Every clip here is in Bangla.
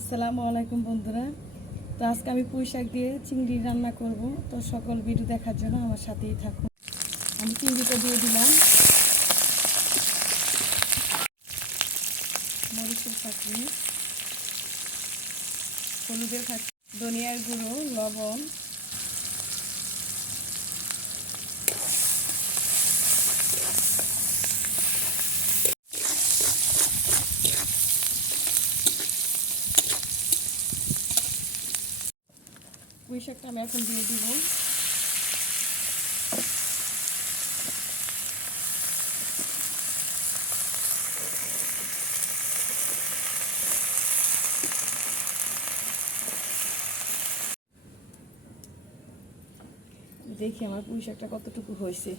আসসালামু আলাইকুম বন্ধুরা। তো আজকে আমি পুঁই শাক দিয়ে চিংড়ি রান্না করব। তো সকল ভিডিও দেখার জন্য আমার সাথেই থাকুন। আমি চিংড়িটা দিয়ে দিলাম, মরিচের ফাঁকি, হলুদের ফাঁকি, ধনিয়ার গুঁড়ো, লবণ, পুঁই শাকটা আমি এখন দিয়ে দিব। দেখি আমার পুঁই শাকটা কতটুকু হয়েছে।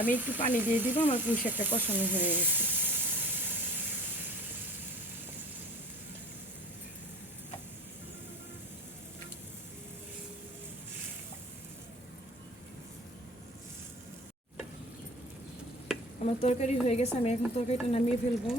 আমি একটু পানি দিয়ে দিব, আমার পুঁই শাকটা কষানো হয়ে গেছে। আমার তরকারি হয়ে গেছে, আমি এখন তরকারিটা নামিয়ে ফেলবো।